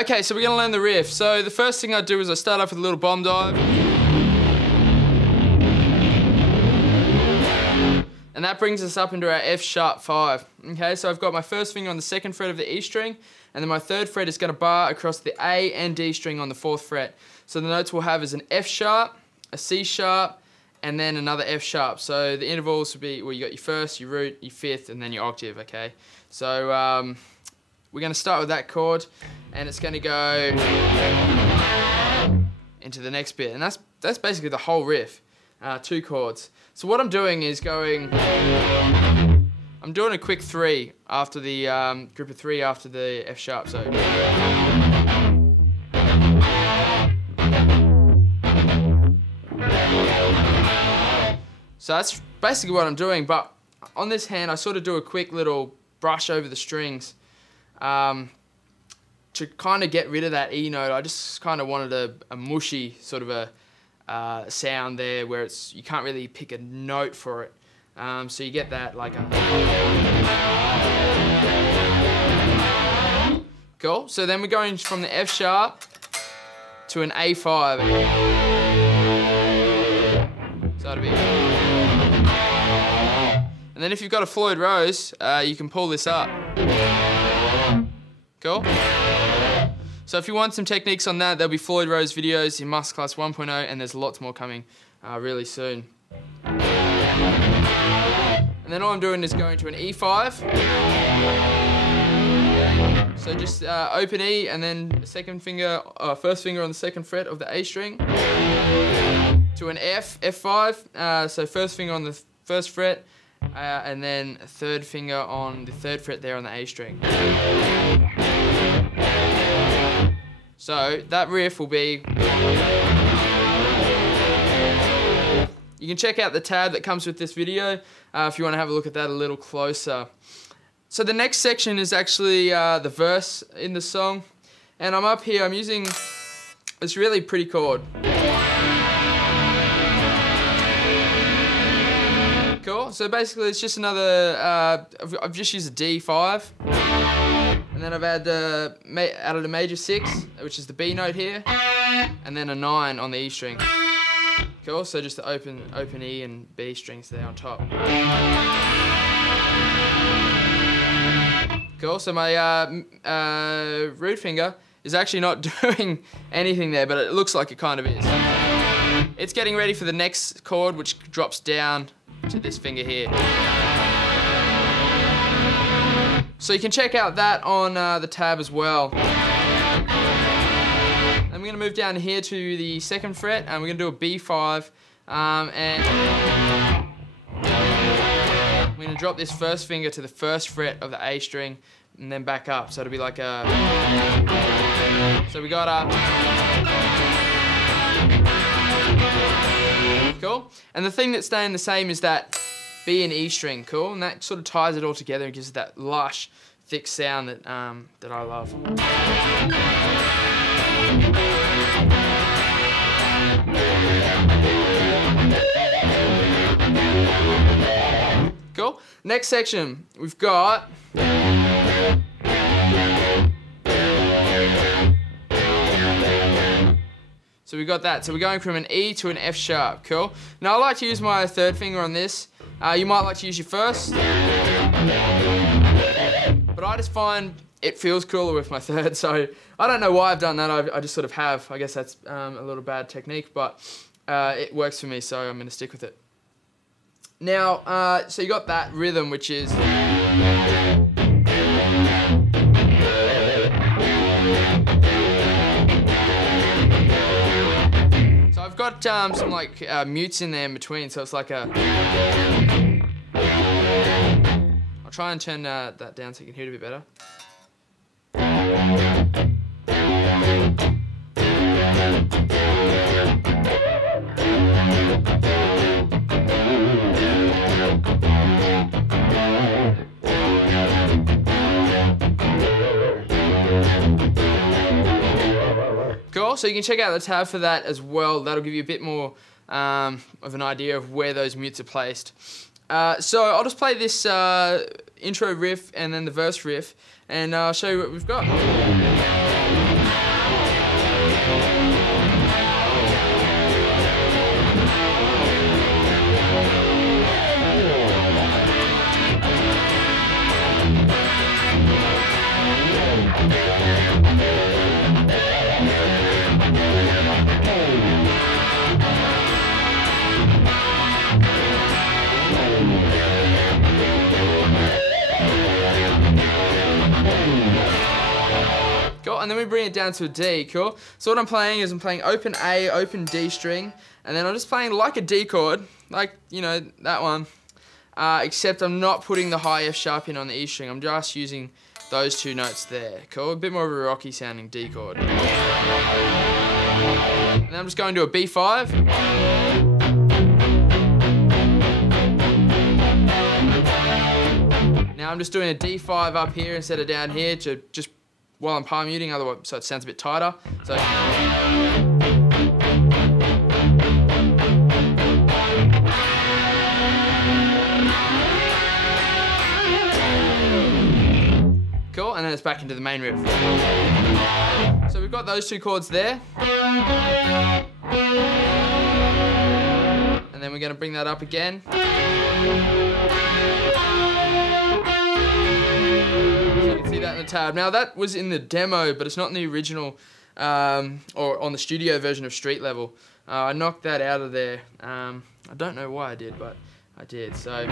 Okay, so we're going to learn the riff. So the first thing I do is I start off with a little bomb dive. And that brings us up into our F sharp 5. Okay, so I've got my first finger on the 2nd fret of the E string, and then my 3rd fret is going to bar across the A and D string on the 4th fret. So the notes we'll have is an F sharp, a C sharp, and then another F sharp. So the intervals will be, well, you got your 1st, your root, your 5th, and then your octave, okay? So we're going to start with that chord, and it's going to go into the next bit. And that's basically the whole riff, 2 chords. So what I'm doing is I'm doing a quick 3 after the group of 3 after the F sharp. So that's basically what I'm doing, but on this hand I sort of do a quick little brush over the strings to kind of get rid of that E note. I just kind of wanted a mushy sort of a sound there where you can't really pick a note for it. So you get that like a... Cool, so then we're going from the F sharp to an A5. So that'll be... And then if you've got a Floyd Rose, you can pull this up. Cool? So if you want some techniques on that, there'll be Floyd Rose videos in Masterclass 1.0, and there's lots more coming really soon. And then all I'm doing is going to an E5. So just open E, and then first finger on the 2nd fret of the A string. To an F, F5, so first finger on the 1st fret, and then 3rd finger on the 3rd fret there on the A string. So that riff will be... You can check out the tab that comes with this video if you want to have a look at that a little closer. So the next section is actually the verse in the song, and I'm up here, I'm using this really pretty chord. Cool, so basically it's just another, I've just used a D5, and then I've added a major 6, which is the B note here, and then a 9 on the E string. Cool, so just the open E and B strings there on top. Cool, so my root finger is actually not doing anything there, but it looks like it kind of is. It's getting ready for the next chord, which drops down to this finger here. So you can check out that on the tab as well. I'm going to move down here to the 2nd fret, and we're going to do a B5, and I'm going to drop this 1st finger to the 1st fret of the A string, and then back up. So it'll be like a... So we got a... Cool. And the thing that's staying the same is that B and E string, cool? And that sort of ties it all together and gives it that lush, thick sound that that I love. Cool. Next section, we've got... So we got that. So we're going from an E to an F sharp. Cool. Now I like to use my 3rd finger on this. You might like to use your 1st. But I just find it feels cooler with my 3rd. So I don't know why I've done that. I just sort of have. I guess that's a little bad technique, but it works for me, so I'm going to stick with it. Now, so you got that rhythm, which is... I've got some like mutes in there in between, so it's like a... I'll try and turn that down so you can hear it a bit better. Cool, so you can check out the tab for that as well. That'll give you a bit more of an idea of where those mutes are placed. So I'll just play this intro riff and then the verse riff, and I'll show you what we've got. and then we bring it down to a D, cool? So what I'm playing is I'm playing open A, open D string, and then I'm just playing like a D chord, like, you know, that one, except I'm not putting the high F sharp in on the E string, I'm just using those two notes there, cool? A bit more of a rocky sounding D chord. And then I'm just going to a B5. Now I'm just doing a D5 up here instead of down here to just while I'm palm muting, otherwise so it sounds a bit tighter. So cool, and then it's back into the main riff. So we've got those two chords there. And then we're going to bring that up again. See that in the tab. Now that was in the demo, but it's not in the original or on the studio version of Street Level. I knocked that out of there. I don't know why I did, but I did. So